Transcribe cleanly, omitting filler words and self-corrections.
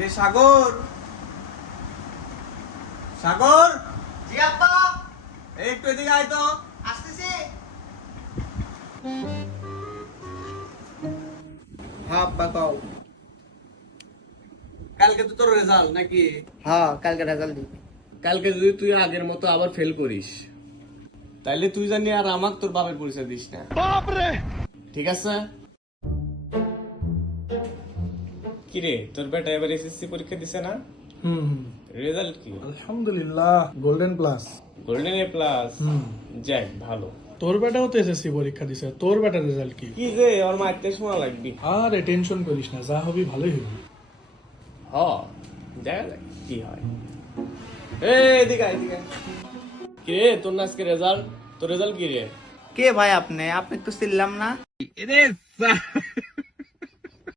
রে সাগর, সাগর। জি আব্বা, একটু এদিকে আয় তো। আসতেছি। হ্যাঁ আব্বা কও। কালকে তো তোর রেজাল্ট নাকি? হ্যাঁ কালকে রেজাল্ট দিবি। কালকে যদি তুই আগের মতো আবার ফেল করিস, তাইলে তুই জানি আর আমাক তোর বাপের পরিচয় দিস না। বাপরে, ঠিক আছে? কিরে, তোর বেটা এবার এসএসসি পরীক্ষা দিছে না? রেজাল্ট কি? আলহামদুলিল্লাহ golden plus. Golden A plus. যাক ভালো। তোর বেটাও তো এসএসসি পরীক্ষা দিছে, তোর বেটার রেজাল্ট কি? কি যে ওর মারতে শোনা লাগবি। আরে টেনশন করিস না, যা হবি ভালোই হবি। হ, দেখা যাক কি হয়। এদিকে আয়, এদিকে আয়। কি রে তোর না আজকে রেজাল্ট? তোর রেজাল্ট কি রে? কে ভাই আপনি? আপনি তো চিনলাম না।